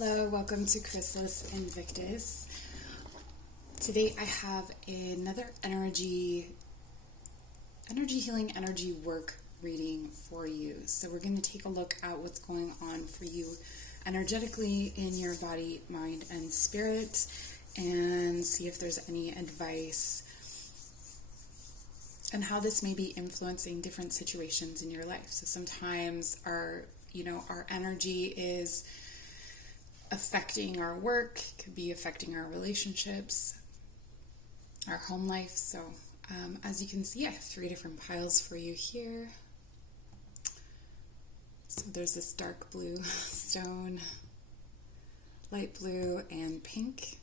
Hello, welcome to Chrysalis Invictus. Today I have another energy healing, energy work reading for you. So we're going to take a look at what's going on for you energetically in your body, mind, and spirit, and see if there's any advice and how this may be influencing different situations in your life. So sometimes our energy is affecting our work, could be affecting our relationships, our home life. So as you can see, I have 3 different piles for you here. So there's this dark blue stone, light blue, and pink.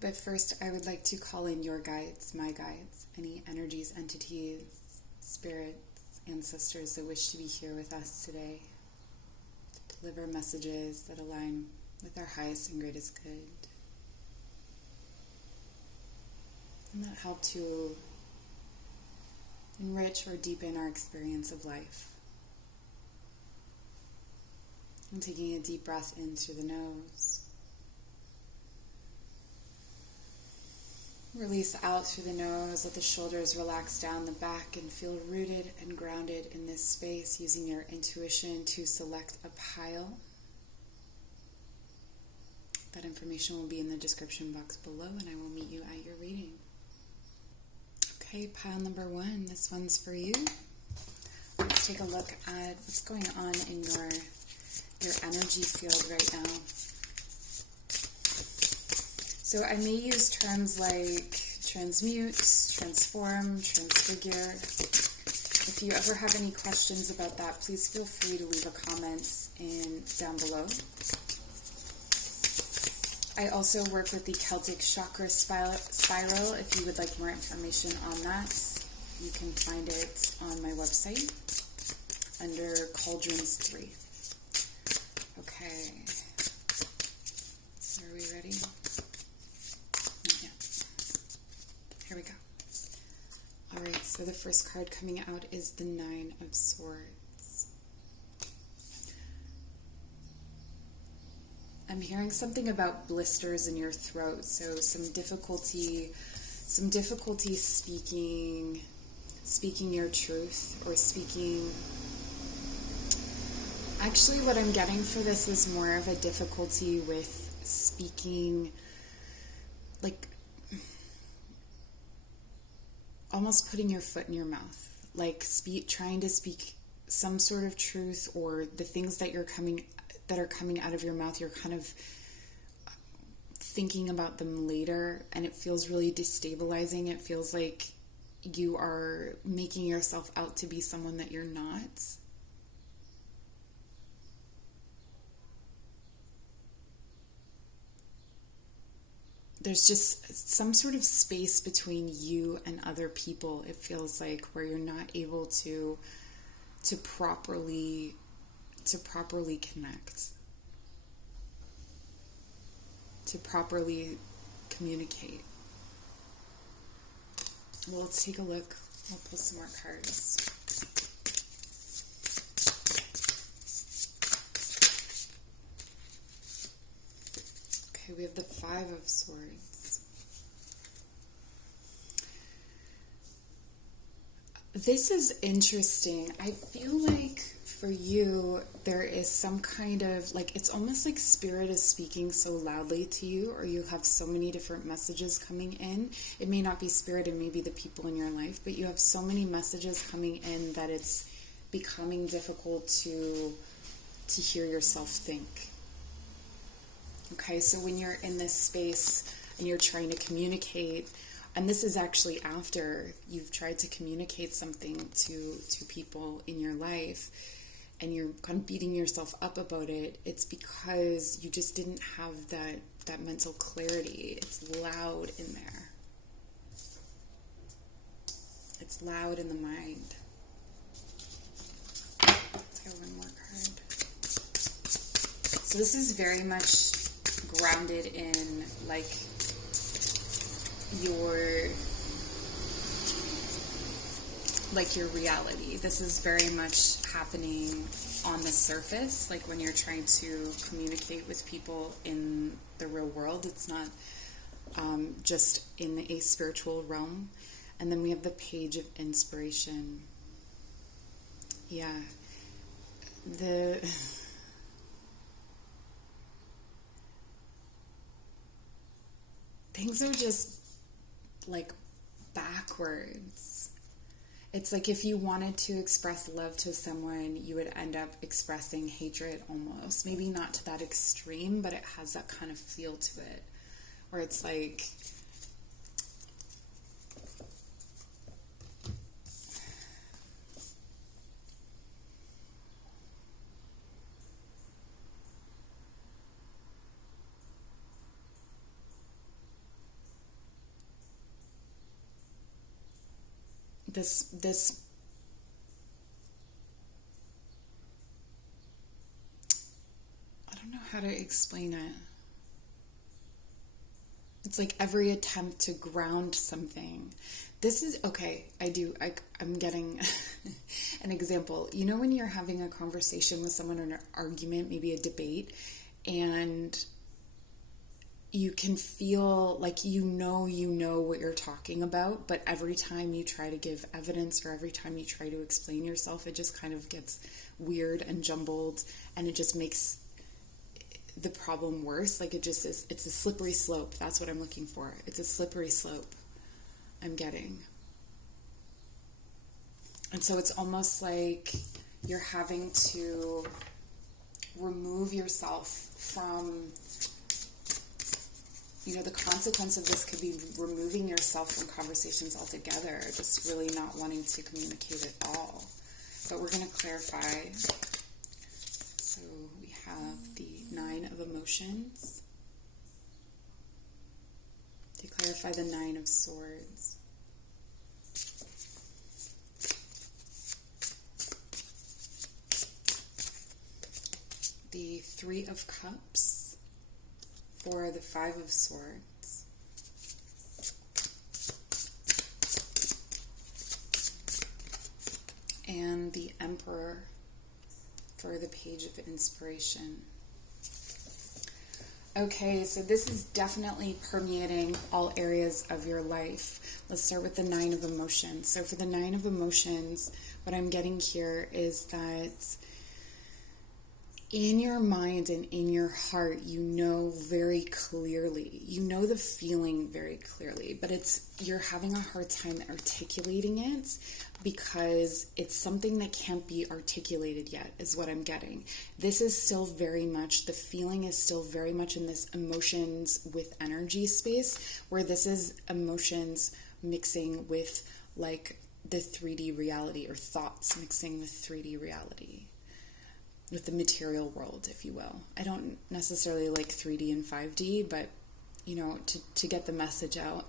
But first, I would like to call in your guides, my guides, any energies, entities, spirits, ancestors that wish to be here with us today. Deliver messages that align with our highest and greatest good, and that help to enrich or deepen our experience of life. And taking a deep breath in through the nose. Release out through the nose, let the shoulders relax down the back and feel rooted and grounded in this space, using your intuition to select a pile. That information will be in the description box below, and I will meet you at your reading. Okay, pile number 1, this one's for you. Let's take a look at what's going on in your energy field right now. So I may use terms like transmute, transform, transfigure. If you ever have any questions about that, please feel free to leave a comment down below. I also work with the Celtic chakra spiral. If you would like more information on that, you can find it on my website under Cauldrons 3. Okay, so are we ready? Here we go. All right, so the first card coming out is the 9 of Swords. I'm hearing something about blisters in your throat, so some difficulty speaking your truth, or speaking. Actually, what I'm getting for this is more of a difficulty with speaking, like almost putting your foot in your mouth, like trying to speak some sort of truth, or the things that are coming out of your mouth, you're kind of thinking about them later, and it feels really destabilizing. It feels like you are making yourself out to be someone that you're not. There's just some sort of space between you and other people, it feels like, where you're not able to properly connect, to properly communicate. Well, let's take a look. I'll pull some more cards. Okay, we have the 5 of Swords. This is interesting. I feel like for you, there is some kind of, like, it's almost like Spirit is speaking so loudly to you, or you have so many different messages coming in. It may not be Spirit, it may be the people in your life, but you have so many messages coming in that it's becoming difficult to hear yourself think. Okay, so when you're in this space and you're trying to communicate, and this is actually after you've tried to communicate something to people in your life, and you're kind of beating yourself up about it, it's because you just didn't have that mental clarity. It's loud in there. It's loud in the mind. Let's go one more card. So this is very much grounded in, like, your reality. This is very much happening on the surface, like when you're trying to communicate with people in the real world. It's not just in a spiritual realm. And then we have the page of inspiration. Yeah. Things are just like backwards. It's like if you wanted to express love to someone, you would end up expressing hatred almost. Maybe not to that extreme, but it has that kind of feel to it. Where it's like, this I don't know how to explain it. It's like every attempt to ground something. This is, okay, I'm getting an example. You know when you're having a conversation with someone or an argument, maybe a debate, and you can feel like you know what you're talking about, but every time you try to give evidence or every time you try to explain yourself, it just kind of gets weird and jumbled, and it just makes the problem worse. Like it's a slippery slope. That's what I'm looking for. It's a slippery slope I'm getting. And so it's almost like you're having to remove yourself from, the consequence of this could be removing yourself from conversations altogether, just really not wanting to communicate at all. But we're going to clarify. So we have the 9 of emotions. To clarify, the 9 of swords. The 3 of cups. For the 5 of swords. And the Emperor for the page of inspiration. Okay, so this is definitely permeating all areas of your life. Let's start with the 9 of emotions. So for the 9 of emotions, what I'm getting here is that in your mind and in your heart, you know very clearly, you know the feeling very clearly, but you're having a hard time articulating it because it's something that can't be articulated yet, is what I'm getting. This is still very much, the feeling is still very much in this emotions with energy space, where this is emotions mixing with like the 3D reality, or thoughts mixing with 3D reality. With the material world, if you will. I don't necessarily like 3D and 5D, but, to get the message out,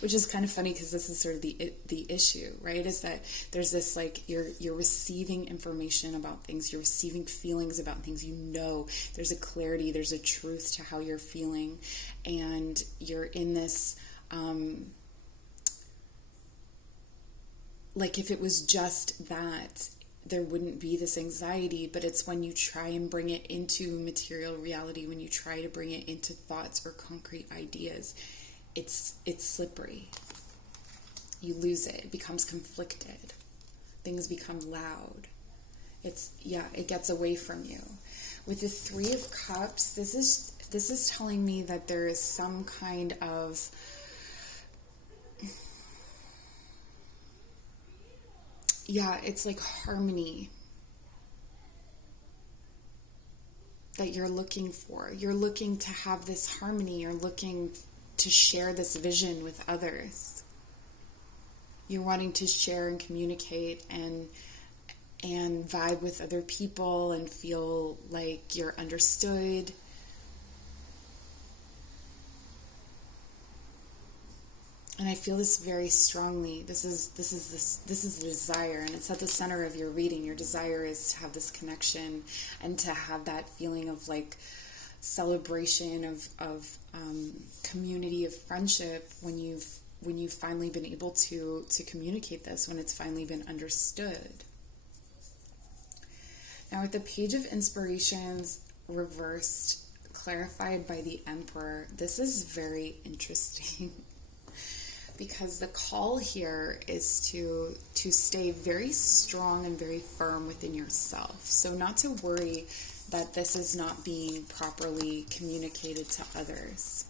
which is kind of funny because this is sort of the issue, right? Is that there's this, like, you're receiving information about things, you're receiving feelings about things, there's a clarity, there's a truth to how you're feeling, and you're in this, like if it was just that, there wouldn't be this anxiety, but it's when you try and bring it into material reality, when you try to bring it into thoughts or concrete ideas, it's slippery. You lose it. It becomes conflicted. Things become loud. It gets away from you. With the 3 of Cups, this is telling me that there is some kind of it's like harmony that you're looking for. You're looking to have this harmony. You're looking to share this vision with others. You're wanting to share and communicate and vibe with other people and feel like you're understood. And I feel this very strongly. This is the desire, and it's at the center of your reading. Your desire is to have this connection and to have that feeling of like celebration of community, of friendship, when you've finally been able to communicate this, when it's finally been understood. Now with the Page of Inspirations reversed, clarified by the Emperor, this is very interesting because the call here is to stay very strong and very firm within yourself. So not to worry that this is not being properly communicated to others.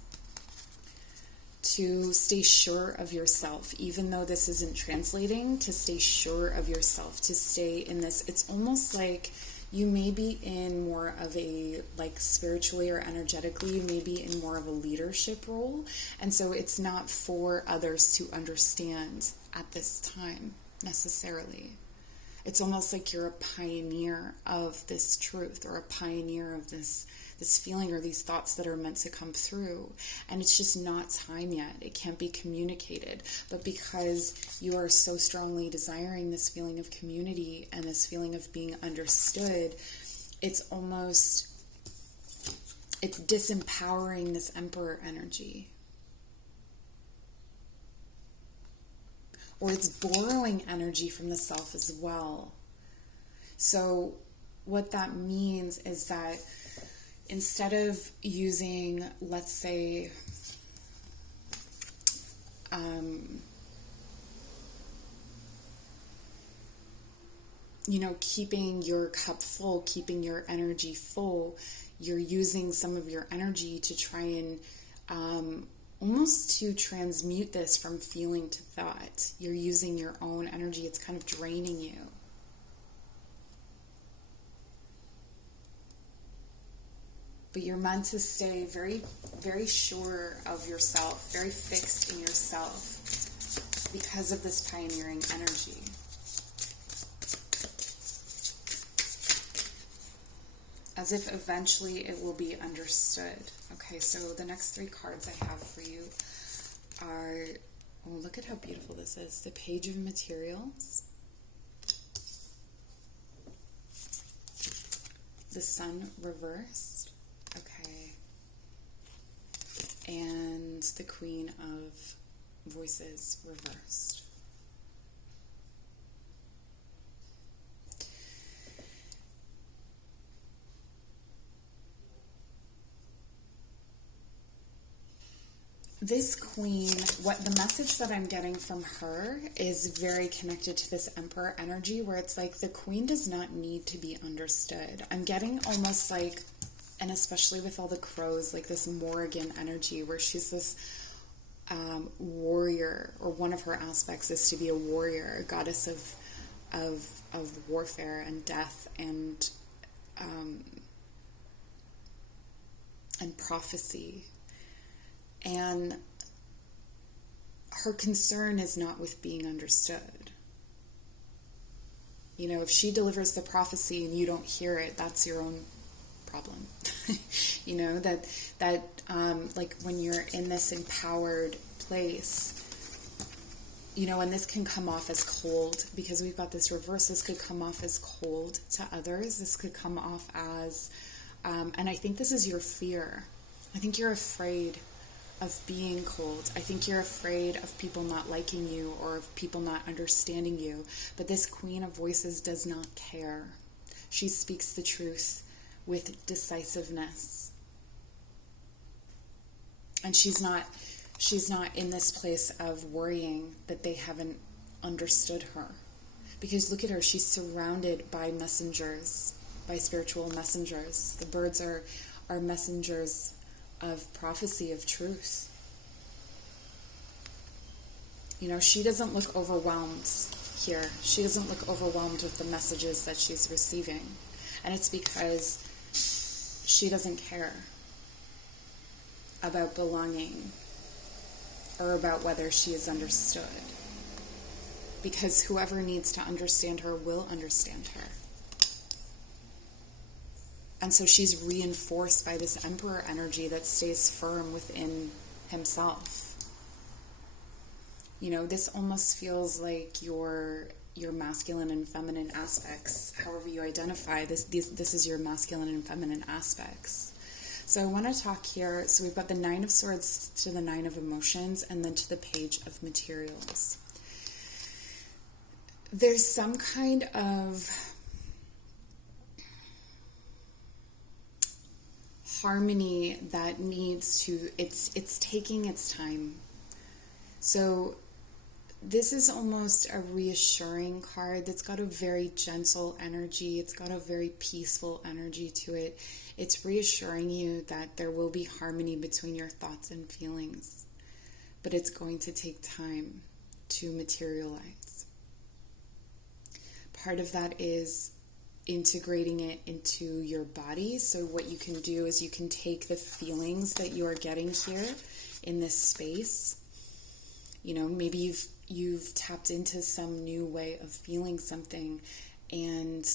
To stay sure of yourself, even though this isn't translating, to stay sure of yourself, to stay in this. It's almost like you may be in more of a, like spiritually or energetically, you may be in more of a leadership role. And so it's not for others to understand at this time necessarily. It's almost like you're a pioneer of this truth, or a pioneer of this feeling or these thoughts that are meant to come through. And it's just not time yet. It can't be communicated. But because you are so strongly desiring this feeling of community and this feeling of being understood, it's disempowering this Emperor energy. Or it's borrowing energy from the self as well. So what that means is that instead of using, let's say, keeping your cup full, keeping your energy full, you're using some of your energy to try and almost to transmute this from feeling to thought. You're using your own energy. It's kind of draining you. But you're meant to stay very, very sure of yourself, very fixed in yourself because of this pioneering energy. As if eventually it will be understood. Okay, so the next three cards I have for you are, oh, look at how beautiful this is. The Page of Materials, the Sun reversed, okay, and the Queen of Voices reversed. This queen, what the message that I'm getting from her is very connected to this Emperor energy, where it's like the queen does not need to be understood. I'm getting almost like, and especially with all the crows, like this Morrigan energy, where she's this warrior, or one of her aspects is to be a warrior, a goddess of warfare and death and prophecy. And her concern is not with being understood. You know, if she delivers the prophecy and you don't hear it, that's your own problem. You know, that like when you're in this empowered place, you know, and this can come off as cold because we've got this reverse. This could come off as cold to others. This could come off as, and I think this is your fear. I think you're afraid of being cold. I think you're afraid of people not liking you or of people not understanding you. But this Queen of Voices does not care. She speaks the truth with decisiveness. And she's not in this place of worrying that they haven't understood her. Because look at her, she's surrounded by messengers, by spiritual messengers. The birds are messengers of prophecy, of truth. You know, she doesn't look overwhelmed here. She doesn't look overwhelmed with the messages that she's receiving. And it's because she doesn't care about belonging or about whether she is understood. Because whoever needs to understand her will understand her. And so she's reinforced by this Emperor energy that stays firm within himself. You know, this almost feels like your masculine and feminine aspects, however you identify. This is your masculine and feminine aspects. So I want to talk here. So we've got the Nine of Swords to the Nine of Emotions, and then to the Page of Materials. There's some kind of harmony that needs to, it's taking its time. So this is almost a reassuring card that's got a very gentle energy. It's got a very peaceful energy to it. It's reassuring you that there will be harmony between your thoughts and feelings, but it's going to take time to materialize. Part of that is integrating it into your body. So what you can do is you can take the feelings that you are getting here in this space. You know, maybe you've tapped into some new way of feeling something, and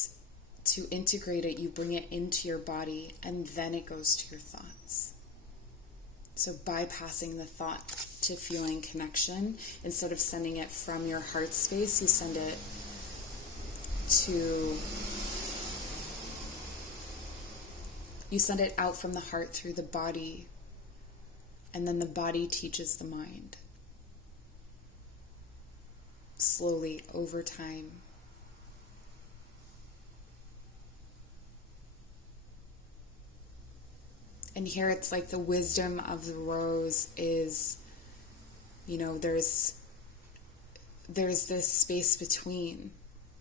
to integrate it, you bring it into your body, and then it goes to your thoughts. So bypassing the thought to feeling connection, instead of sending it from your heart space, you send it out from the heart through the body, and then the body teaches the mind. Slowly, over time. And here it's like the wisdom of the rose is, you know, there's this space between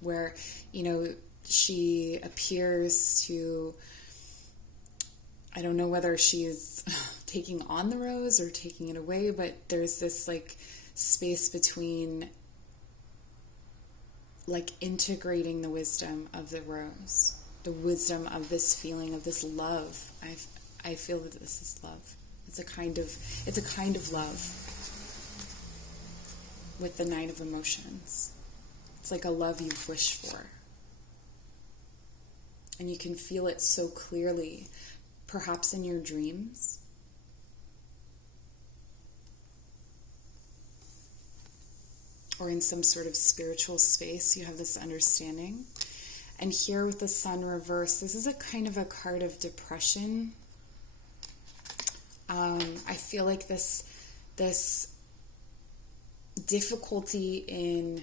where, you know, she appears to, I don't know whether she's taking on the rose or taking it away, but there's this like space between, like integrating the wisdom of the rose, the wisdom of this feeling of this love. I feel that this is love. It's a kind of love with the 9 of emotions. It's like a love you've wished for. And you can feel it so clearly, perhaps in your dreams. Or in some sort of spiritual space, you have this understanding. And here with the sun reversed, this is a kind of a card of depression. I feel like this difficulty in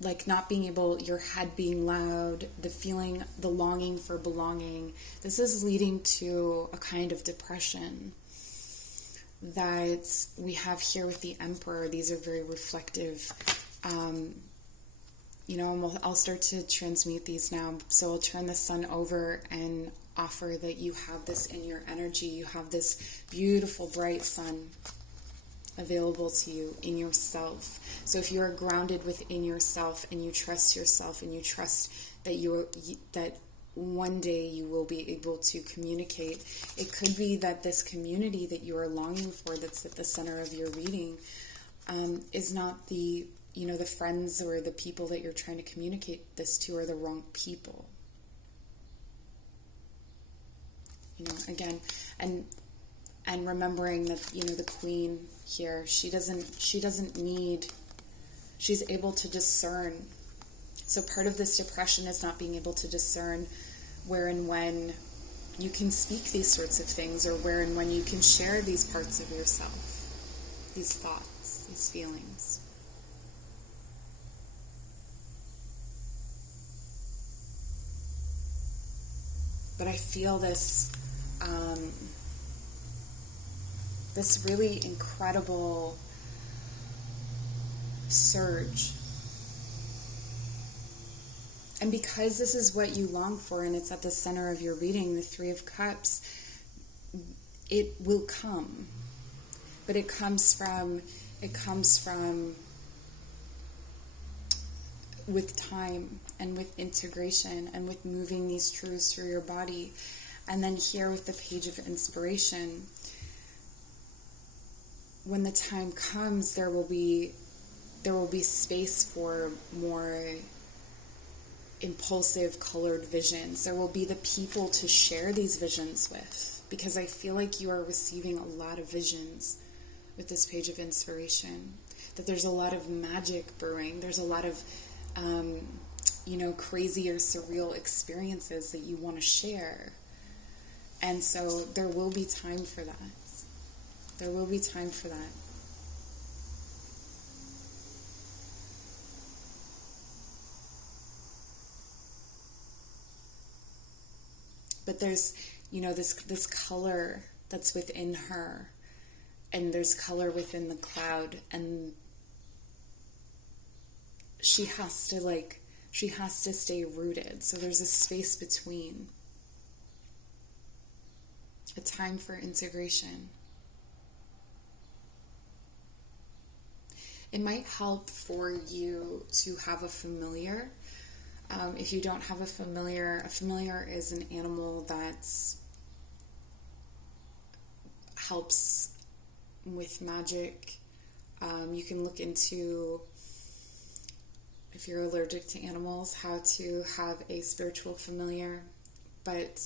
like not being able, your head being loud, the feeling, the longing for belonging, this is leading to a kind of depression that we have here with the Emperor. These are very reflective. You know, I'll start to transmute these now. So I'll turn the sun over and offer that you have this in your energy. You have this beautiful, bright sun available to you in yourself. So if you are grounded within yourself and you trust that that one day you will be able to communicate, it could be that this community that you are longing for, that's at the center of your reading, is not the, you know, the friends or the people that you're trying to communicate this to are the wrong people. You know, again, and remembering that, you know, the queen here, she's able to discern. So part of this depression is not being able to discern where and when you can speak these sorts of things, or where and when you can share these parts of yourself, these thoughts, these feelings. But I feel this this really incredible surge. And because this is what you long for, and it's at the center of your reading, the 3 of Cups, it will come. But it comes from with time and with integration and with moving these truths through your body. And then here with the Page of Inspiration, when the time comes, there will be space for more impulsive, colored visions. There will be the people to share these visions with, because I feel like you are receiving a lot of visions with this Page of Inspiration, that there's a lot of magic brewing. There's a lot of crazy or surreal experiences that you want to share. And so there will be time for that. There will be time for that. But there's, this color that's within her, and there's color within the cloud, and she has to stay rooted. So there's a space between. A time for integration. It might help for you to have a familiar. If you don't have a familiar is an animal that helps with magic. You can look into, if you're allergic to animals, how to have a spiritual familiar. But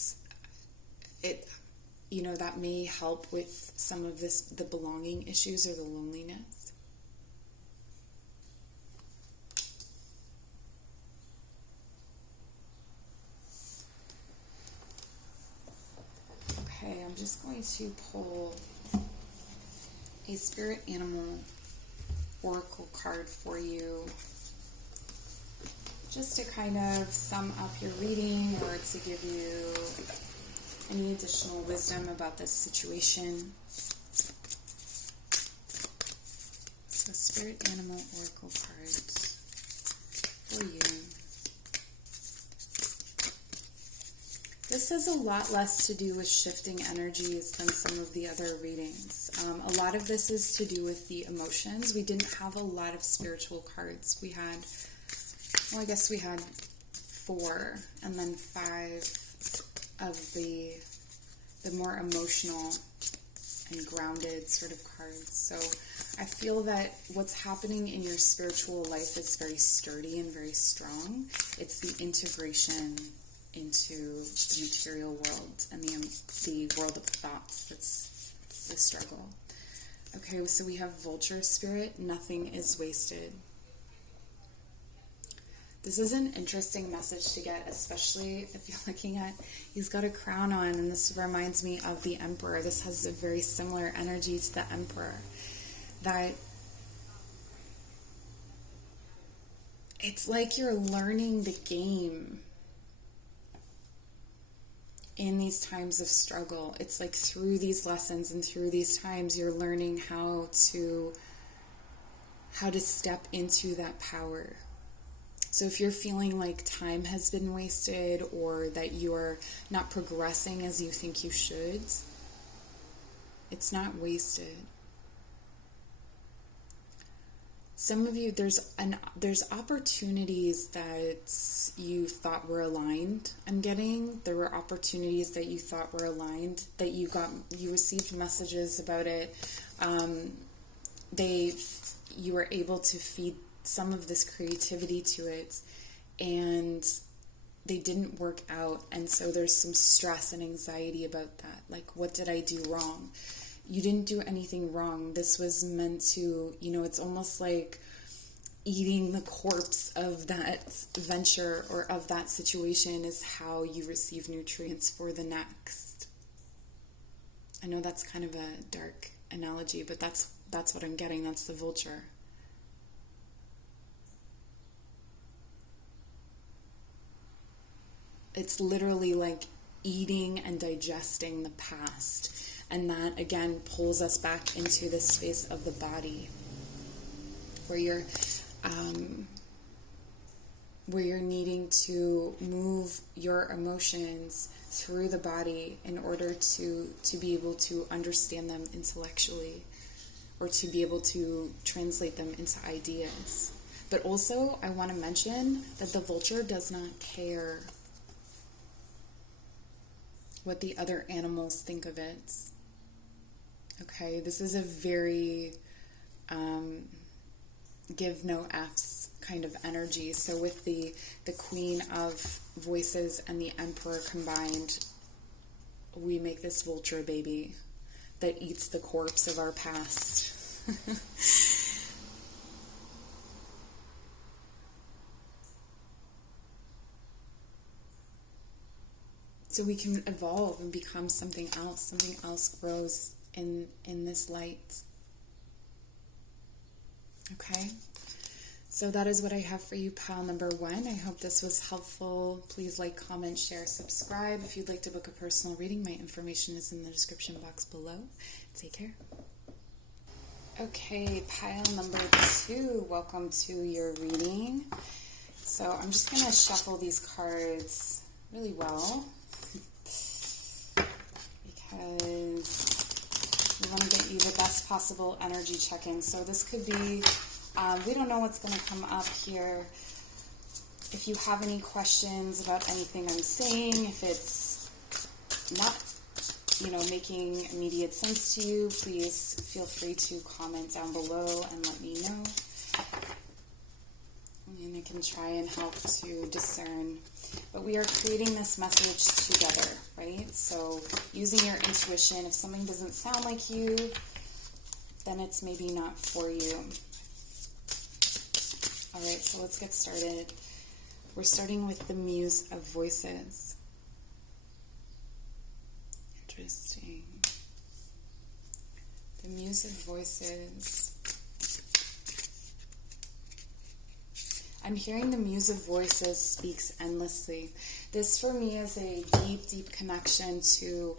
that may help with some of the belonging issues or the loneliness. Okay, I'm just going to pull a spirit animal oracle card for you, just to kind of sum up your reading or to give you any additional wisdom about this situation. So, spirit animal oracle card for you. This has a lot less to do with shifting energies than some of the other readings. A lot of this is to do with the emotions. We didn't have a lot of spiritual cards. We had 4 and then 5 of the more emotional and grounded sort of cards. So I feel that what's happening in your spiritual life is very sturdy and very strong. It's the integration into the material world and the world of thoughts that's the struggle. Okay, so we have vulture spirit. Nothing is wasted. This is an interesting message to get, especially if you're looking at, he's got a crown on, and this reminds me of the emperor. This has a very similar energy to the emperor. That it's like you're learning the game in these times of struggle. It's like through these lessons and through these times, you're learning how to step into that power. So if you're feeling like time has been wasted or that you're not progressing as you think you should, it's not wasted. Some of you, there's opportunities that you thought were aligned. I'm getting there were opportunities that you thought were aligned, that you received messages about it. You were able to feed some of this creativity to it, and they didn't work out, and so there's some stress and anxiety about that. Like, what did I do wrong? You didn't do anything wrong. This was meant to, it's almost like eating the corpse of that venture or of that situation is how you receive nutrients for the next. I know that's kind of a dark analogy, but that's what I'm getting. That's the vulture. It's literally like eating and digesting the past. And that, again, pulls us back into this space of the body where you're needing to move your emotions through the body in order to be able to understand them intellectually or to be able to translate them into ideas. But also, I want to mention that the vulture does not care what the other animals think of it. Okay, this is a very give no F's kind of energy. So with the Queen of Voices and the Emperor combined, we make this vulture baby that eats the corpse of our past. So we can evolve and become something else. Something else grows in this light. Okay? So that is what I have for you, pile number 1. I hope this was helpful. Please like, comment, share, subscribe. If you'd like to book a personal reading, my information is in the description box below. Take care. Okay, pile number 2. Welcome to your reading. So I'm just going to shuffle these cards really well because we want to get you the best possible energy check-in. So this could be, we don't know what's going to come up here. If you have any questions about anything I'm saying, if it's not, making immediate sense to you, please feel free to comment down below and let me know. And I can try and help to discern. But we are creating this message together, right? So using your intuition, if something doesn't sound like you, then it's maybe not for you. All right, so let's get started. We're starting with the Muse of Voices. Interesting. The Muse of Voices. I'm hearing the Muse of Voices speaks endlessly. This for me is a deep, deep connection to,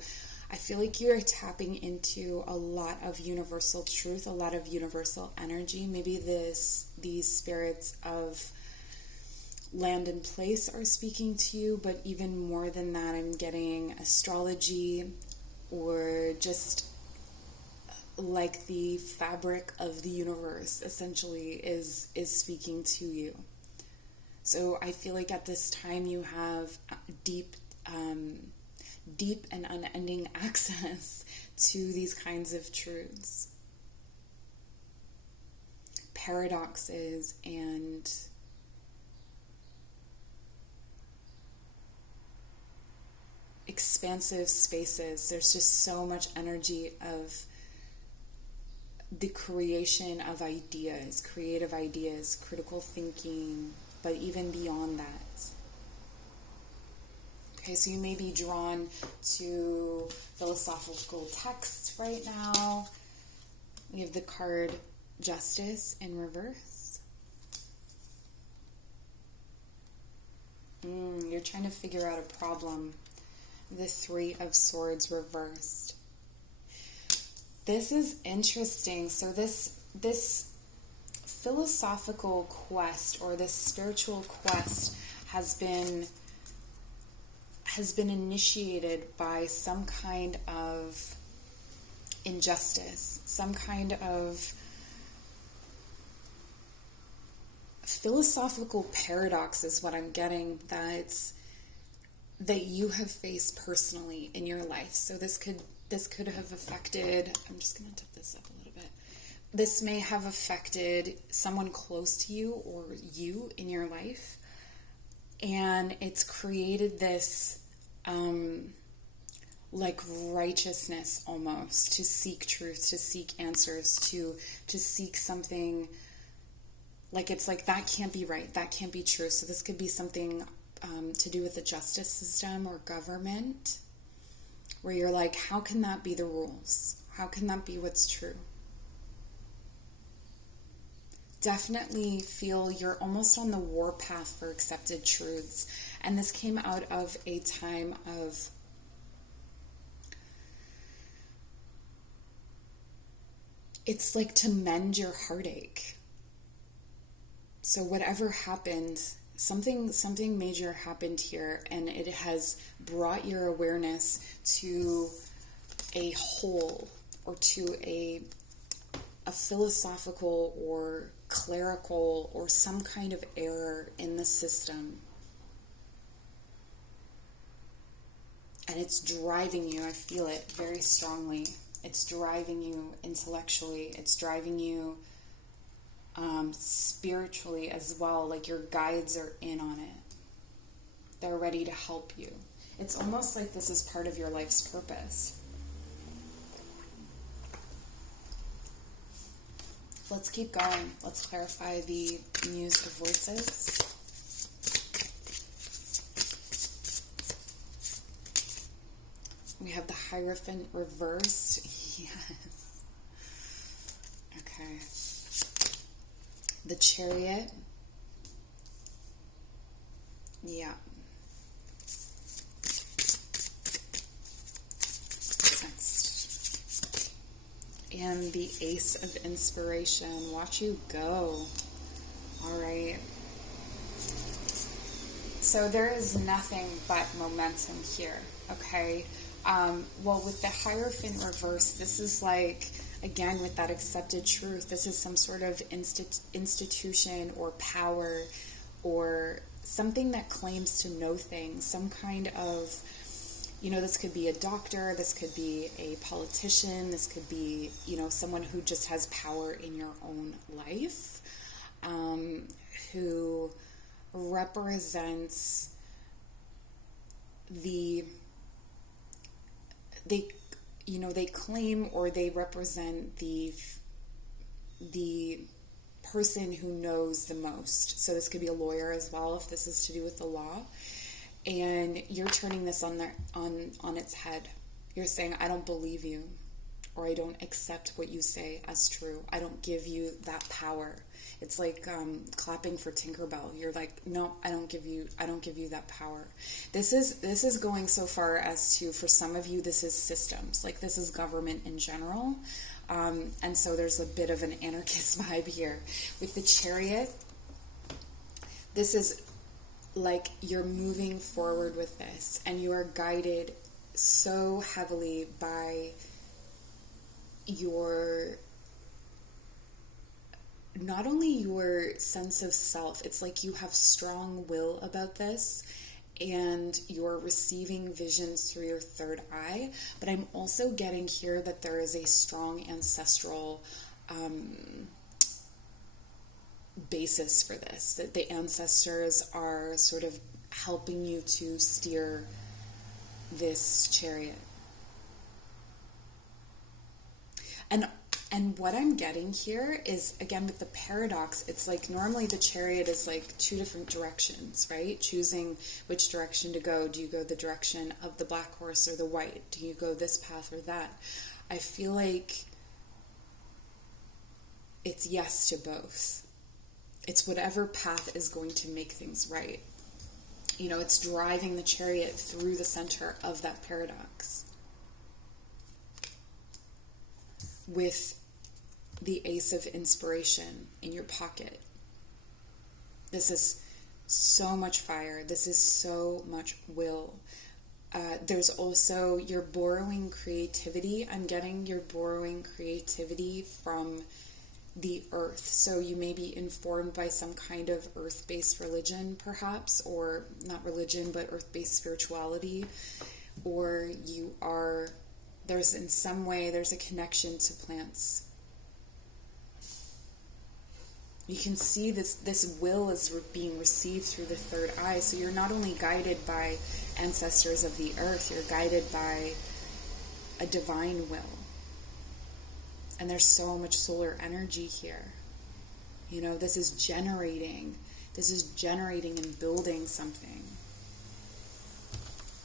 I feel like you're tapping into a lot of universal truth, a lot of universal energy. Maybe these spirits of land and place are speaking to you, but even more than that, I'm getting astrology or just like the fabric of the universe essentially is speaking to you. So I feel like at this time you have deep and unending access to these kinds of truths, paradoxes, and expansive spaces. There's just so much energy of the creation of ideas, creative ideas, critical thinking, but even beyond that. Okay, so you may be drawn to philosophical texts right now. We have the card Justice in reverse. You're trying to figure out a problem. The Three of Swords reversed. This is interesting. So this philosophical quest or this spiritual quest has been initiated by some kind of injustice, some kind of philosophical paradox is what I'm getting that you have faced personally in your life. So this could have affected, I'm just going to tip this up a little bit. This may have affected someone close to you or you in your life. And it's created this like righteousness almost, to seek truth, to seek answers, to seek something, like it's like that can't be right, that can't be true. So this could be something to do with the justice system or government, where you're like, how can that be the rules? How can that be what's true? Definitely feel you're almost on the warpath for accepted truths. And this came out of a time of it's like to mend your heartache. So whatever happened, something major happened here, and it has brought your awareness to a whole, or to a philosophical or clerical or some kind of error in the system. And it's driving you, I feel it very strongly. It's driving you intellectually. It's driving you spiritually as well. Like your guides are in on it. They're ready to help you. It's almost like this is part of your life's purpose. Let's keep going. Let's clarify the Muse of Voices. We have the Hierophant reversed. Yes. Okay. The Chariot Yeah. Next. And the Ace of Inspiration. Watch you go. All right. So there is nothing but momentum here, okay? Well, with the Hierophant reverse, this is like, again, with that accepted truth, this is some sort of institution or power or something that claims to know things, some kind of, this could be a doctor, this could be a politician, this could be, someone who just has power in your own life, who represents they claim, or they represent the person who knows the most. So this could be a lawyer as well, if this is to do with the law. And you're turning this on its head. You're saying, I don't believe you, or I don't accept what you say as true. I don't give you that power. It's like clapping for Tinkerbell. You're like, no, I don't give you that power. This is going so far as to, for some of you, this is systems. Like, this is government in general. And so there's a bit of an anarchist vibe here. With the Chariot, this is like you're moving forward with this, and you are guided so heavily by not only your sense of self, it's like you have strong will about this, and you're receiving visions through your third eye. But I'm also getting here that there is a strong ancestral basis for this, that the ancestors are sort of helping you to steer this chariot. And what I'm getting here is, again, with the paradox, it's like normally the chariot is like two different directions, right? Choosing which direction to go. Do you go the direction of the black horse or the white? Do you go this path or that? I feel like it's yes to both. It's whatever path is going to make things right. It's driving the chariot through the center of that paradox. With the Ace of Inspiration in your pocket. This is so much fire. This is so much will. There's also, you're borrowing creativity. I'm getting you're borrowing creativity from the earth. So you may be informed by some kind of earth-based religion, perhaps, or not religion, but earth-based spirituality. Or there's in some way, there's a connection to plants. You can see this will is being received through the third eye. So you're not only guided by ancestors of the earth, you're guided by a divine will. And there's so much solar energy here. This is generating and building something.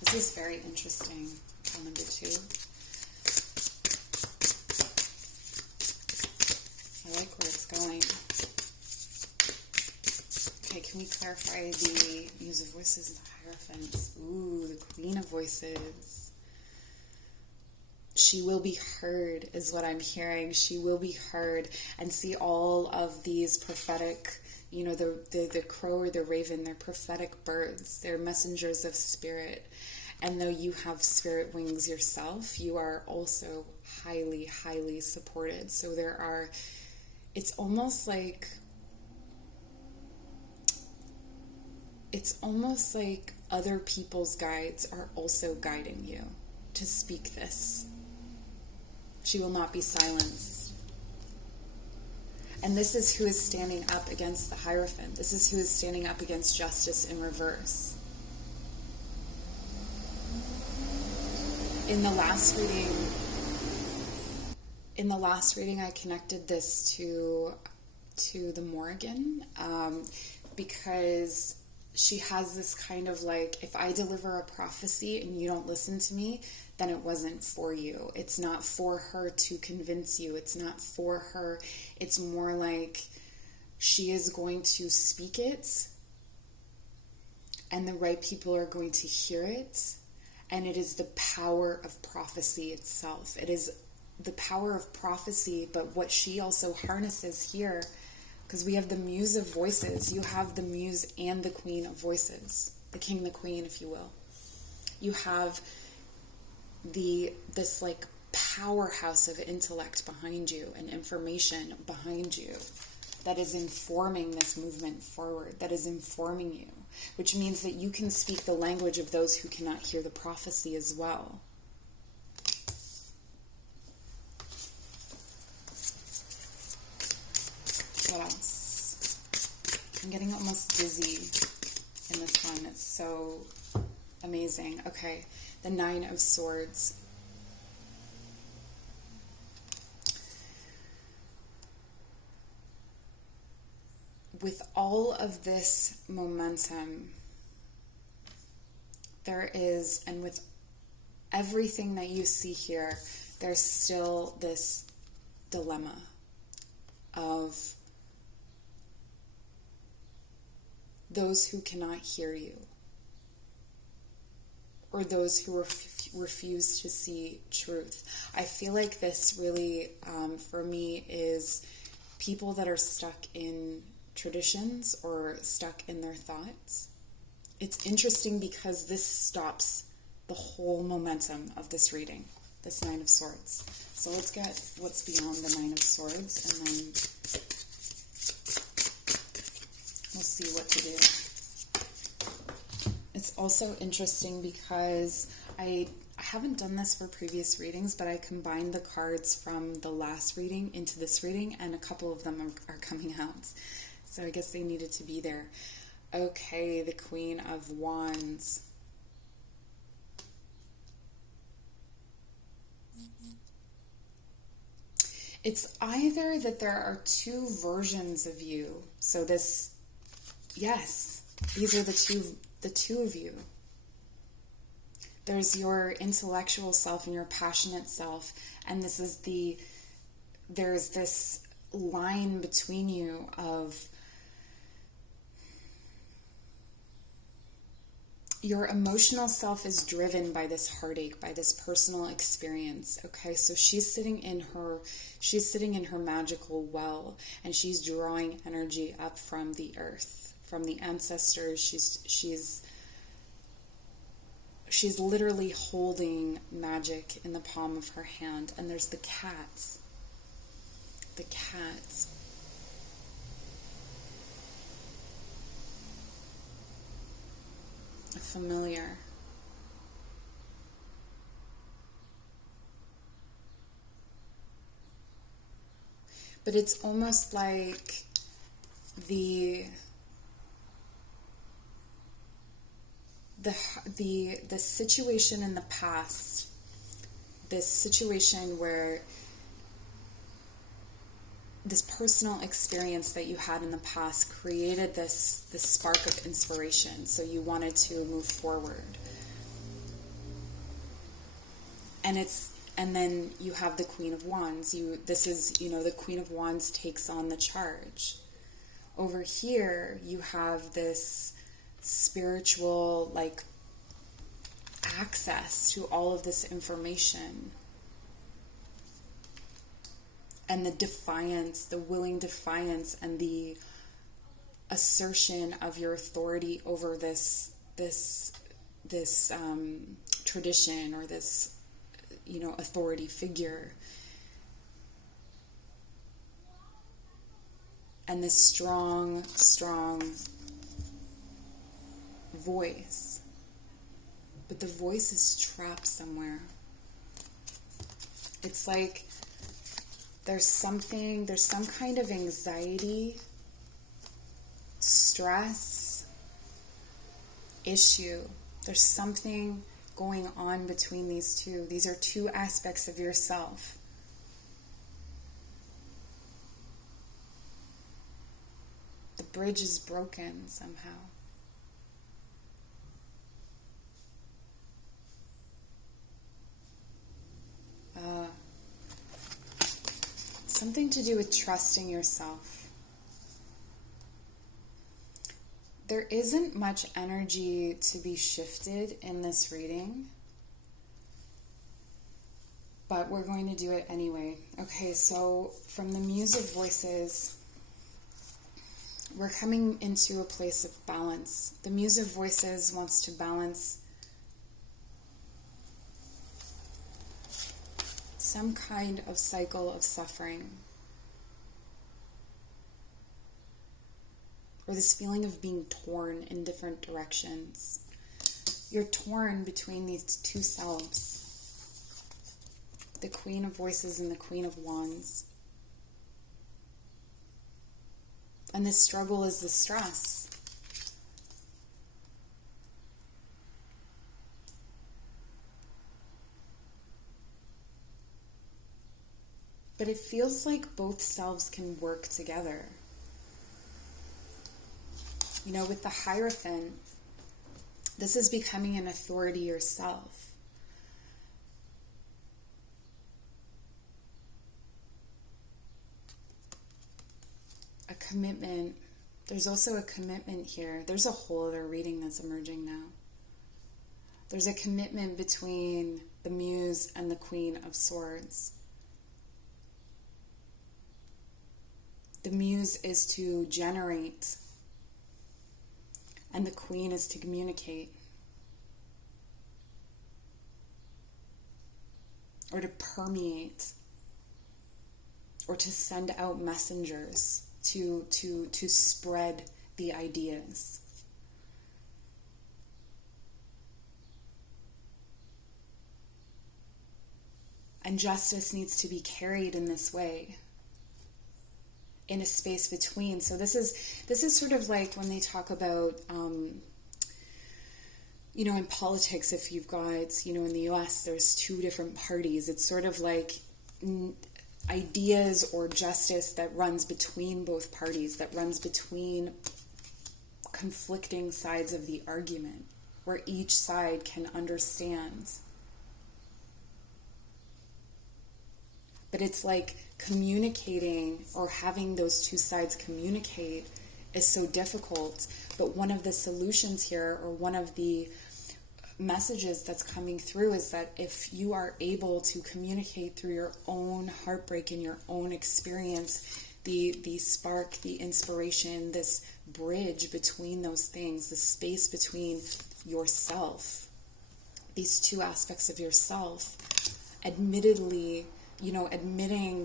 This is very interesting. Number 2. I like where it's going. Okay, can we clarify the Muse of Voices and the Hierophants? Ooh, the Queen of Voices. She will be heard, is what I'm hearing. She will be heard. And see all of these prophetic, the crow or the raven, they're prophetic birds. They're messengers of spirit. And though you have spirit wings yourself, you are also highly, highly supported. So it's almost like other people's guides are also guiding you to speak this. She will not be silenced. And this is who is standing up against the Hierophant. This is who is standing up against justice in reverse. In the last reading, I connected this to the Morrigan, because she has this kind of like, if I deliver a prophecy and you don't listen to me, then it wasn't for you. It's not for her to convince you. It's not for her. It's more like she is going to speak it and the right people are going to hear it. And it is the power of prophecy itself. It is the power of prophecy, but what she also harnesses here, because we have the muse of voices. You have the muse and the queen of voices, the king and the queen, if you will. You have this like powerhouse of intellect behind you and information behind you that is informing this movement forward, that is informing you, which means that you can speak the language of those who cannot hear the prophecy as well. What else? I'm getting almost dizzy in this one. It's so amazing. Okay, the 9 of Swords. With all of this momentum, there is, and with everything that you see here, there's still this dilemma of those who cannot hear you, or those who refuse to see truth. I feel like this really, for me, is people that are stuck in traditions or stuck in their thoughts. It's interesting because this stops the whole momentum of this reading, this 9 of Swords. So let's get what's beyond the 9 of Swords, and then we'll see what to do. It's also interesting because I haven't done this for previous readings, but I combined the cards from the last reading into this reading, and a couple of them are coming out. So I guess they needed to be there. Okay, the Queen of Wands. It's either that there are 2 versions of you. So this, yes, these are the two of you. There's your intellectual self and your passionate self, and there's this line between you of your emotional self is driven by this heartache, by this personal experience. Okay, so she's sitting in her magical well, and she's drawing energy up from the earth, from the ancestors. She's literally holding magic in the palm of her hand. And there's the cat. The cat. Familiar. But it's almost like the situation in the past, this situation where this personal experience that you had in the past created this spark of inspiration, so you wanted to move forward. And then you have the Queen of Wands. The Queen of Wands takes on the charge. Over here, you have this spiritual, like, access to all of this information. And the defiance, the willing defiance, and the assertion of your authority over this tradition, or this, authority figure. And this strong voice. But the voice is trapped somewhere. It's like there's some kind of anxiety, stress, issue. There's something going on between these two. These are 2 aspects of yourself. The bridge is broken somehow. Something to do with trusting yourself. There isn't much energy to be shifted in this reading, but we're going to do it anyway. Okay, so from the Muse of Voices, we're coming into a place of balance. The Muse of Voices wants to balance some kind of cycle of suffering, or this feeling of being torn in different directions. You're torn between these two selves, the Queen of Voices and the Queen of Wands. And this struggle is the stress. But it feels like both selves can work together. You know, with the Hierophant, this is becoming an authority yourself. A commitment. There's also a commitment here. There's a whole other reading that's emerging now. There's a commitment between the Muse and the Queen of Swords. The Muse is to generate, and the Queen is to communicate, or to permeate, or to send out messengers to spread the ideas. And justice needs to be carried in this way, in a space between. So this is sort of like when they talk about, in politics, if you've got, in the US, there's two different parties. It's sort of like ideas or justice that runs between both parties, that runs between conflicting sides of the argument, where each side can understand. But it's like communicating, or having those two sides communicate, is so difficult. But one of the solutions here, or one of the messages that's coming through, is that if you are able to communicate through your own heartbreak and your own experience, the spark, the inspiration, this bridge between those things, the space between yourself, these two aspects of yourself, admitting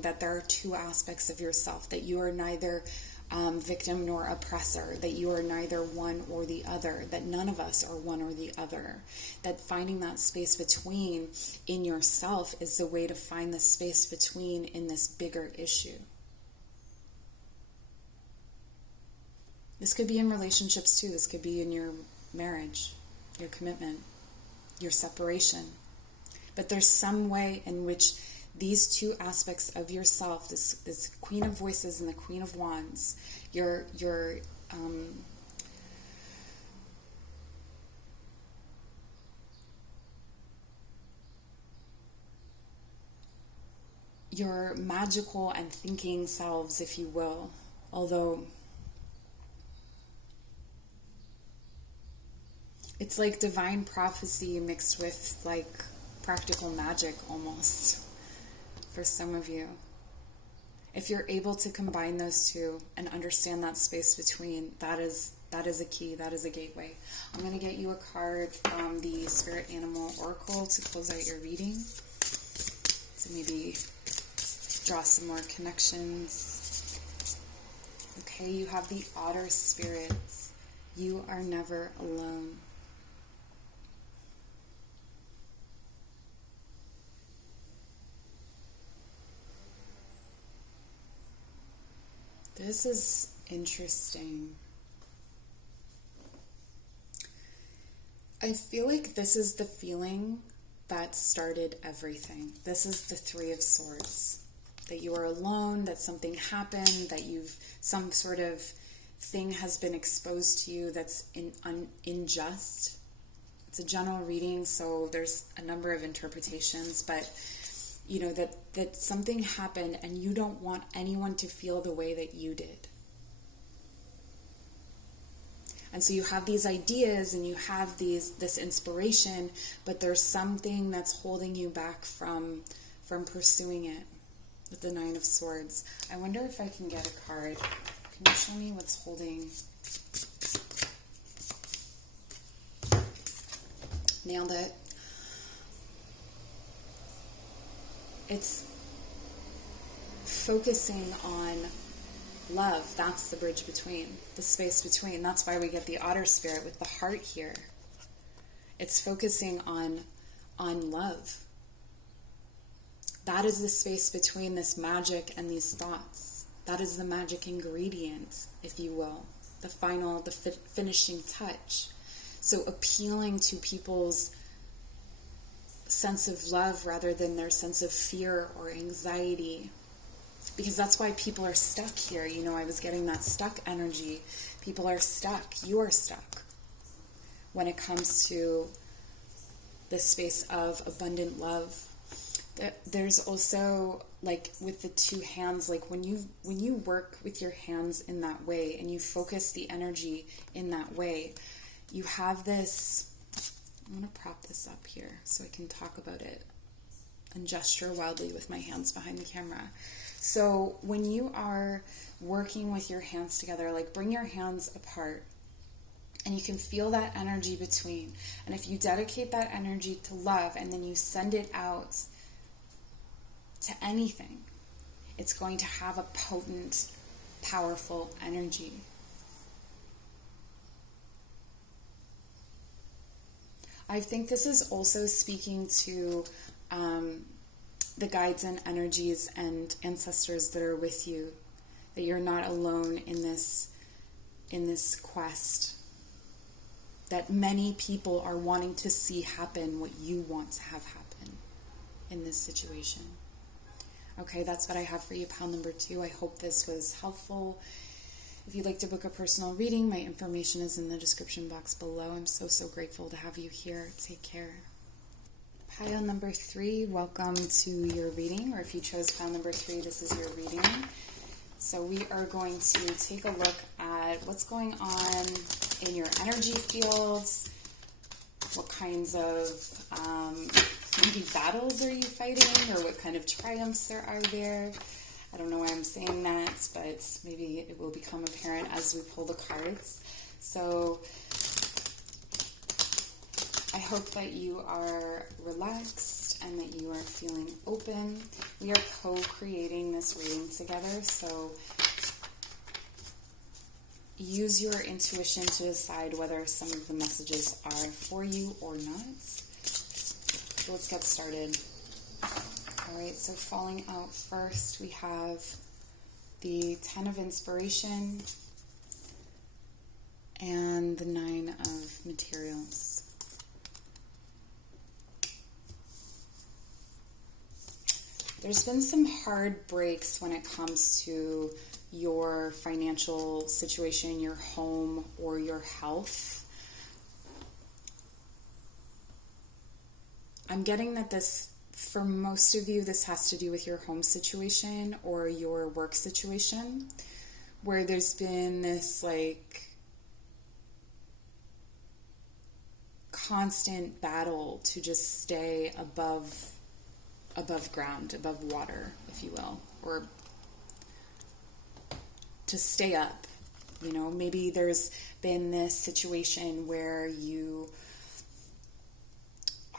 that there are two aspects of yourself, that you are neither victim nor oppressor, that you are neither one or the other, that none of us are one or the other, that finding that space between in yourself is the way to find the space between in this bigger issue. This could be in relationships too. This could be in your marriage, your commitment, your separation. But there's some way in which these two aspects of yourself, this Queen of Voices and the Queen of Wands, your magical and thinking selves, if you will, although it's like divine prophecy mixed with like practical magic almost. For some of you, if you're able to combine those two and understand that space between, that is a key, that is a gateway. I'm going to get you a card from the Spirit Animal Oracle to close out your reading, to maybe draw some more connections. Okay, you have the Otter Spirit. You are never alone. This is interesting. I feel like this is the feeling that started everything. This is the Three of Swords. That you are alone, that something happened, that some sort of thing has been exposed to you that's unjust. It's a general reading, so there's a number of interpretations, but that something happened and you don't want anyone to feel the way that you did. And so you have these ideas and you have this inspiration, but there's something that's holding you back from pursuing it with the Nine of Swords. I wonder if I can get a card. Can you show me what's holding? Nailed it. It's focusing on love. That's the bridge between, the space between. That's why we get the otter spirit with the heart here. It's focusing on love. That is the space between this magic and these thoughts. That is the magic ingredient, if you will. The final, the finishing touch. So appealing to people's sense of love rather than their sense of fear or anxiety. Because that's why people are stuck here. You know, I was getting that stuck energy. People are stuck. You are stuck when it comes to the space of abundant love. There's also, like, with the two hands, like when you work with your hands in that way and you focus the energy in that way, you have this. I'm going to prop this up here so I can talk about it and gesture wildly with my hands behind the camera. So when you are working with your hands together, like bring your hands apart and you can feel that energy between. And if you dedicate that energy to love and then you send it out to anything, it's going to have a potent, powerful energy. I think this is also speaking to the guides and energies and ancestors that are with you, that you're not alone in this quest, that many people are wanting to see happen what you want to have happen in this situation. Okay, that's what I have for you, pile number 2. I hope this was helpful. If you'd like to book a personal reading, my information is in the description box below. I'm so grateful to have you here. Take care. Pile number 3, welcome to your reading, or if you chose pile number 3, this is your reading. So we are going to take a look at what's going on in your energy fields. What kinds of maybe battles are you fighting, or what kind of triumphs there are there? I don't know why I'm saying that, but maybe it will become apparent as we pull the cards. So I hope that you are relaxed and that you are feeling open. We are co-creating this reading together, so use your intuition to decide whether some of the messages are for you or not. So let's get started. All right, so falling out first, we have the 10 of Inspiration and the 9 of Materials. There's been some hard breaks when it comes to your financial situation, your home, or your health. I'm getting that this, for most of you, this has to do with your home situation or your work situation, where there's been this like constant battle to just stay above ground, above water, if you will, or to stay up. You know, maybe there's been this situation where you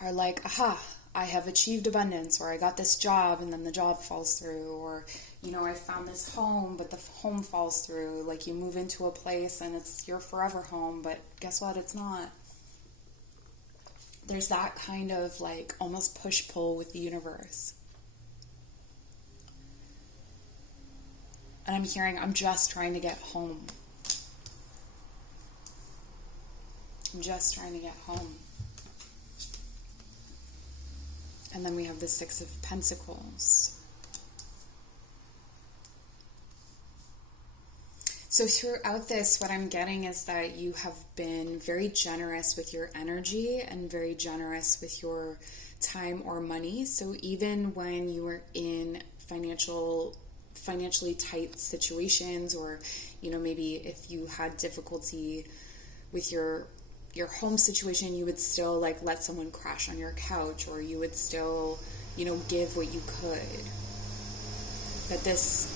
are like, aha, I have achieved abundance, or I got this job and then the job falls through, or, you know, I found this home but the home falls through. Like you move into a place and it's your forever home, but guess what? It's not. There's that kind of like almost push-pull with the universe. And I'm hearing, I'm just trying to get home. I'm just trying to get home. And then we have the 6 of Pentacles. So throughout this, what I'm getting is that you have been very generous with your energy and very generous with your time or money. So even when you were in financially tight situations, or, you know, maybe if you had difficulty with your home situation, you would still like let someone crash on your couch, or you would still, give what you could. But this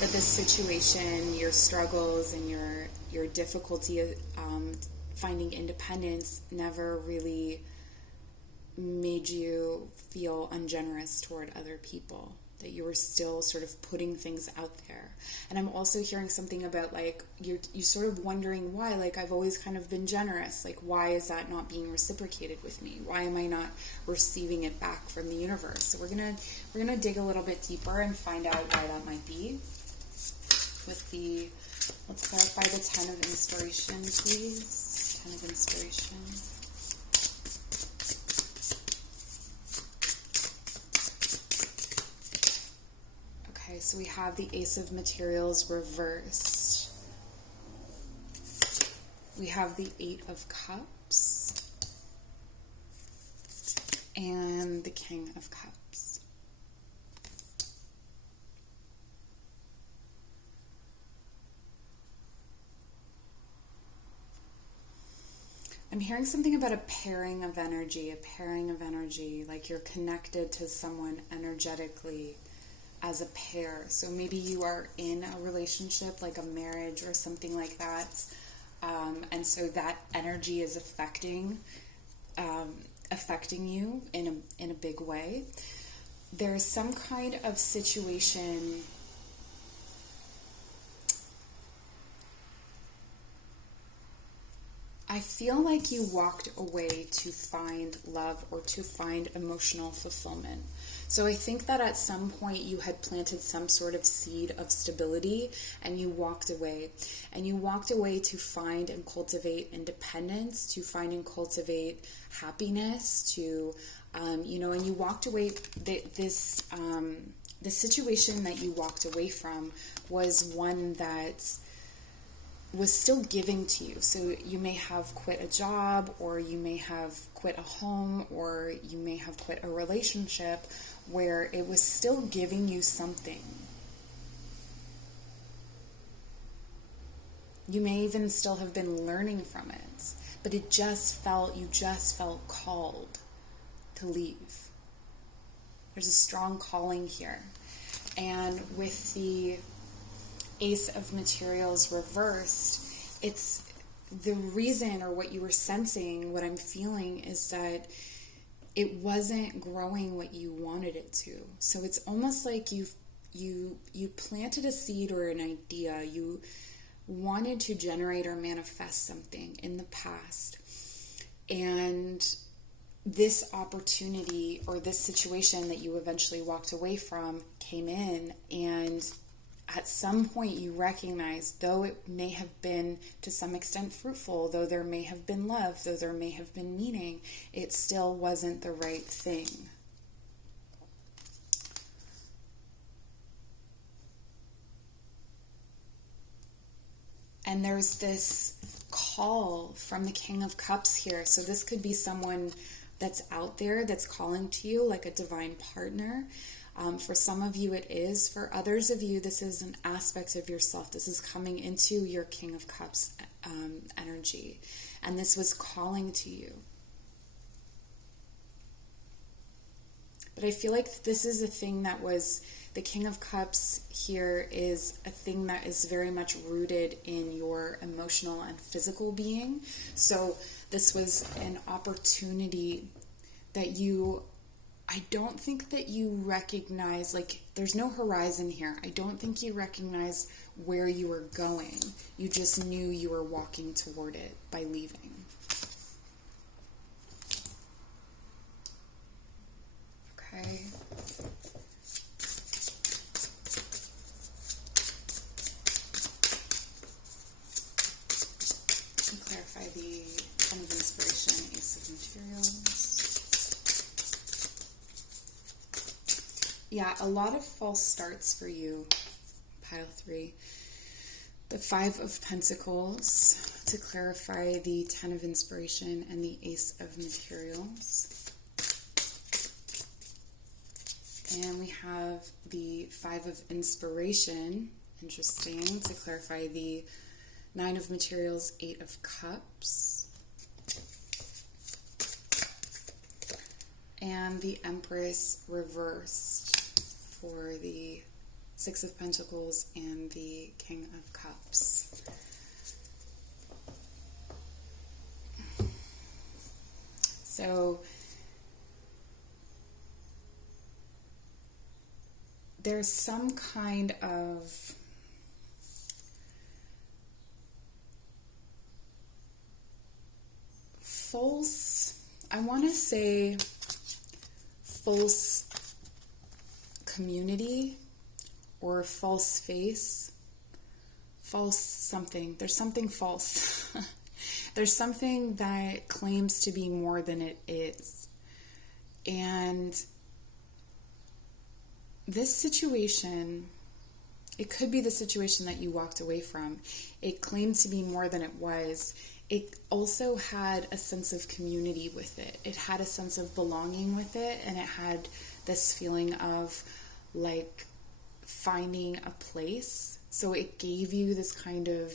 situation, your struggles and your difficulty finding independence never really made you feel ungenerous toward other people, that you were still sort of putting things out there. And I'm also hearing something about like you're sort of wondering why, like I've always kind of been generous, like why is that not being reciprocated with me? Why am I not receiving it back from the universe? So we're gonna dig a little bit deeper and find out why that might be. Let's clarify the 10 of inspiration, please. 10 of inspiration. Okay, so we have the Ace of Materials reversed. We have the 8 of Cups and the King of Cups. I'm hearing something about a pairing of energy, like you're connected to someone energetically as a pair. So maybe you are in a relationship, like a marriage or something like that, and so that energy is affecting you in a big way. There's some kind of situation. I feel like you walked away to find love or to find emotional fulfillment. So I think that at some point you had planted some sort of seed of stability and you walked away. And you walked away to find and cultivate independence, to find and cultivate happiness, to, and you walked away. The situation that you walked away from was one that was still giving to you. So you may have quit a job, or you may have quit a home, or you may have quit a relationship where it was still giving you something. You may even still have been learning from it, but you just felt called to leave. There's a strong calling here. And with the Ace of Materials reversed, it's the reason, or what you were sensing, what I'm feeling is that it wasn't growing what you wanted it to. So it's almost like you planted a seed or an idea. You wanted to generate or manifest something in the past, and this opportunity or this situation that you eventually walked away from came in, and at some point you recognize, though it may have been to some extent fruitful, though there may have been love, though there may have been meaning, it still wasn't the right thing. And there's this call from the King of Cups here. So this could be someone that's out there that's calling to you, like a divine partner. For some of you it is. For others of you, this is an aspect of yourself. This is coming into your King of Cups energy. And this was calling to you. But I feel like this is a thing that was, the King of Cups here is a thing that is very much rooted in your emotional and physical being. So this was an opportunity that I don't think that you recognize, like there's no horizon here. I don't think you recognized where you were going. You just knew you were walking toward it by leaving. Okay. And clarify the Ten of Inspiration, Ace of Materials. Yeah, a lot of false starts for you, pile 3. The 5 of Pentacles, to clarify the 10 of Inspiration and the Ace of Materials. And we have the 5 of Inspiration, interesting, to clarify the Nine of Materials, Eight of Cups. And the Empress reversed for the Six of Pentacles and the King of Cups. So there's some kind of false, I want to say false community or false face, false something. There's something false. There's something that claims to be more than it is. And this situation, it could be the situation that you walked away from. It claimed to be more than it was. It also had a sense of community with it. It had a sense of belonging with it, and it had this feeling of like finding a place. So it gave you this kind of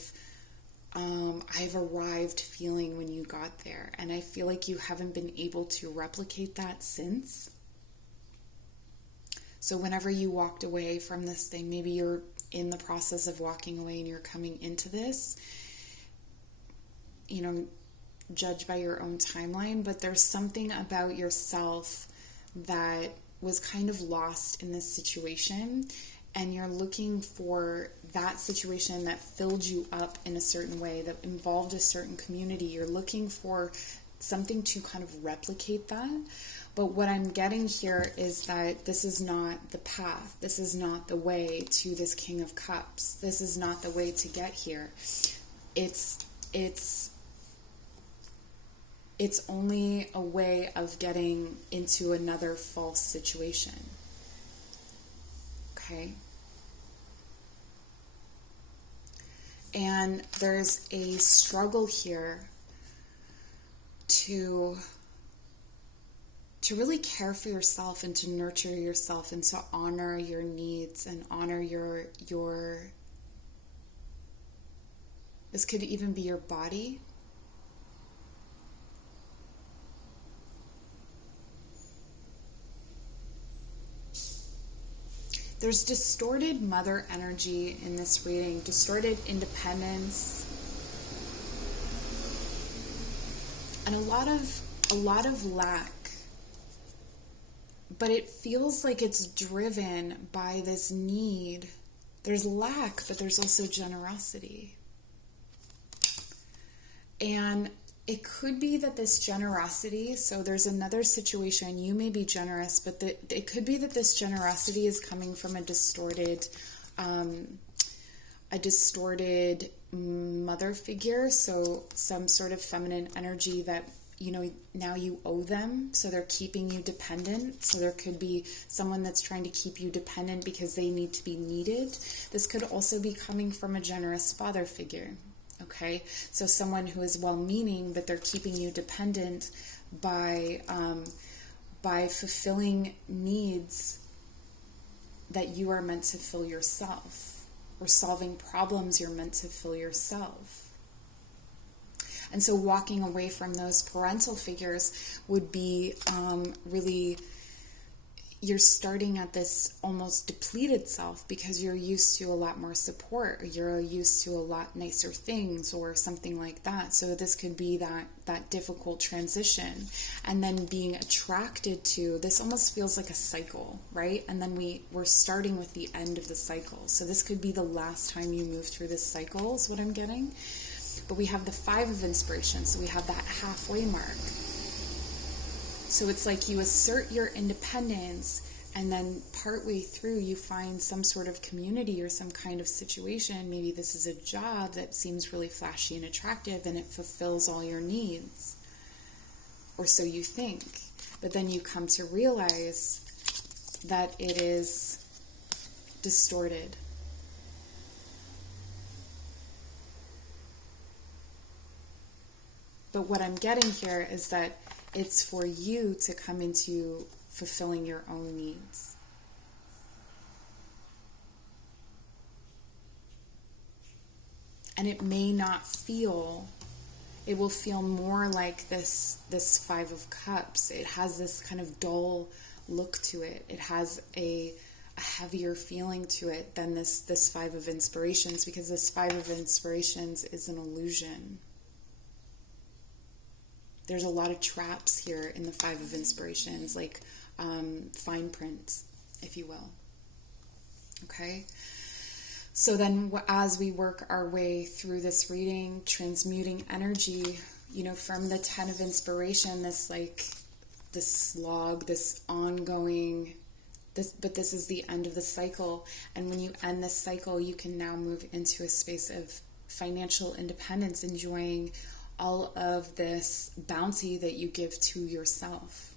I've arrived feeling when you got there. And I feel like you haven't been able to replicate that since. So whenever you walked away from this thing, maybe you're in the process of walking away and you're coming into this, you know, judge by your own timeline, but there's something about yourself that was kind of lost in this situation, and you're looking for that situation that filled you up in a certain way, that involved a certain community. You're looking for something to kind of replicate that. But what I'm getting here is that this is not the path. This is not the way to this King of Cups. This is not the way to get here. It's only a way of getting into another false situation. Okay? And there's a struggle here to really care for yourself and to nurture yourself and to honor your needs and honor your this could even be your body. There's distorted mother energy in this reading, distorted independence, and a lot of lack. But it feels like it's driven by this need. There's lack, but there's also generosity. And it could be that this generosity, so there's another situation, you may be generous, but it could be that this generosity is coming from a distorted mother figure, so some sort of feminine energy that, you know, now you owe them, so they're keeping you dependent. So there could be someone that's trying to keep you dependent because they need to be needed. This could also be coming from a generous father figure. Okay, so someone who is well-meaning, but they're keeping you dependent by fulfilling needs that you are meant to fill yourself, or solving problems you're meant to fill yourself. And so walking away from those parental figures would be really, you're starting at this almost depleted self because you're used to a lot more support, or you're used to a lot nicer things or something like that. So this could be that difficult transition. And then being attracted to, this almost feels like a cycle, right? And then we're starting with the end of the cycle. So this could be the last time you move through this cycle is what I'm getting. But we have the Five of Inspiration, so we have that halfway mark. So it's like you assert your independence, and then partway through you find some sort of community or some kind of situation. Maybe this is a job that seems really flashy and attractive, and it fulfills all your needs. Or so you think. But then you come to realize that it is distorted. But what I'm getting here is that it's for you to come into fulfilling your own needs. And it may not feel, it will feel more like this Five of Cups. It has this kind of dull look to it. It has a heavier feeling to it than this Five of Inspirations, because this Five of Inspirations is an illusion. There's a lot of traps here in the Five of Inspirations, like fine print, if you will. Okay? So then as we work our way through this reading, transmuting energy, from the Ten of Inspiration, this slog, this ongoing, but this is the end of the cycle. And when you end this cycle, you can now move into a space of financial independence, enjoying all of this bounty that you give to yourself.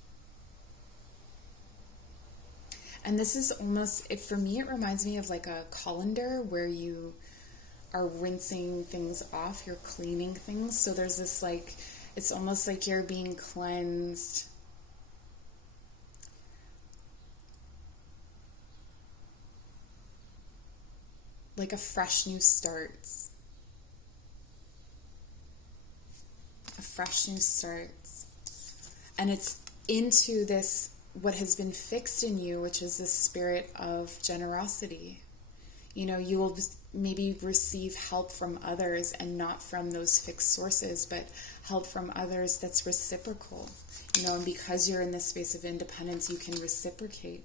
And this is almost, for me, it reminds me of like a colander where you are rinsing things off, you're cleaning things. So there's this it's almost like you're being cleansed. Like a fresh new start. A fresh new start. And it's into this, what has been fixed in you, which is this spirit of generosity. You will maybe receive help from others, and not from those fixed sources, but help from others that's reciprocal. And because you're in this space of independence, you can reciprocate.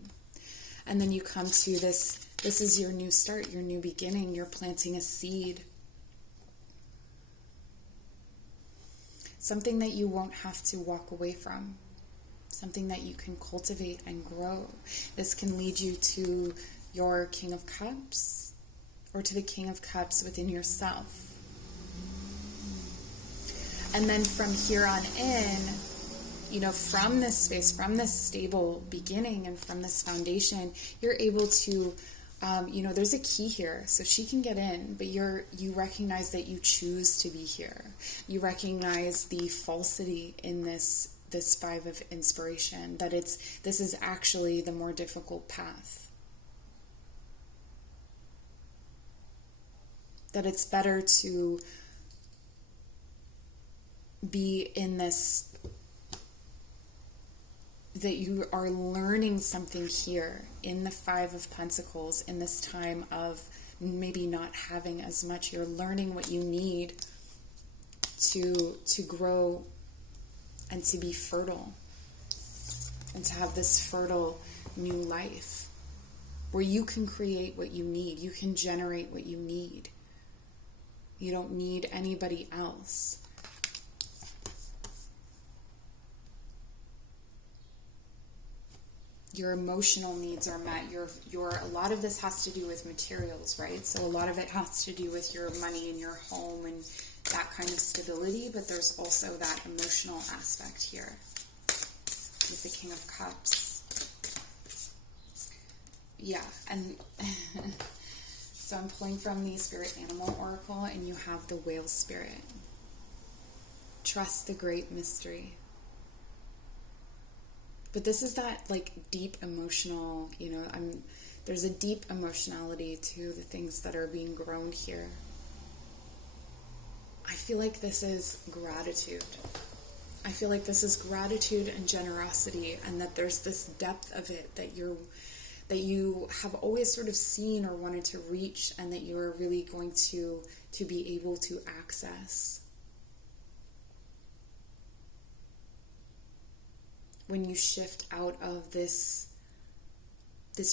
And then you come to this is your new start, your new beginning. You're planting a seed. Something that you won't have to walk away from. Something that you can cultivate and grow. This can lead you to your King of Cups, or to the King of Cups within yourself. And then from here on in, from this space, from this stable beginning and from this foundation, you're able to, there's a key here, so she can get in, but you recognize that you choose to be here. You recognize the falsity in this Five of Inspiration, that this is actually the more difficult path. That it's better to be in this, that you are learning something here in the Five of Pentacles, in this time of maybe not having as much. You're learning what you need to grow and to be fertile, and to have this fertile new life where you can create what you need. You can generate what you need. You don't need anybody else. Your emotional needs are met. A lot of this has to do with materials, right? So a lot of it has to do with your money and your home and that kind of stability, but there's also that emotional aspect here with the King of Cups. Yeah, and so I'm pulling from the Spirit Animal Oracle, and you have the Whale Spirit. Trust the great mystery. But this is that deep emotional, there's a deep emotionality to the things that are being grown here. I feel like this is gratitude. I feel like this is gratitude and generosity, and that there's this depth of it that you have always sort of seen or wanted to reach, and that you are really going to be able to access. When you shift out of this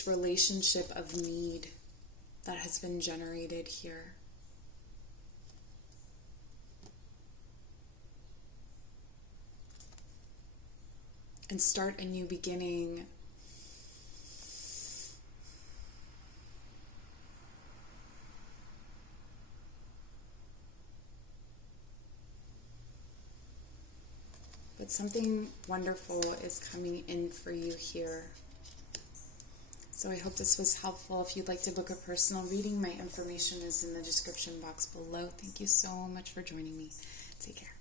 relationship of need that has been generated here. And start a new beginning. But something wonderful is coming in for you here. So I hope this was helpful. If you'd like to book a personal reading, my information is in the description box below. Thank you so much for joining me. Take care.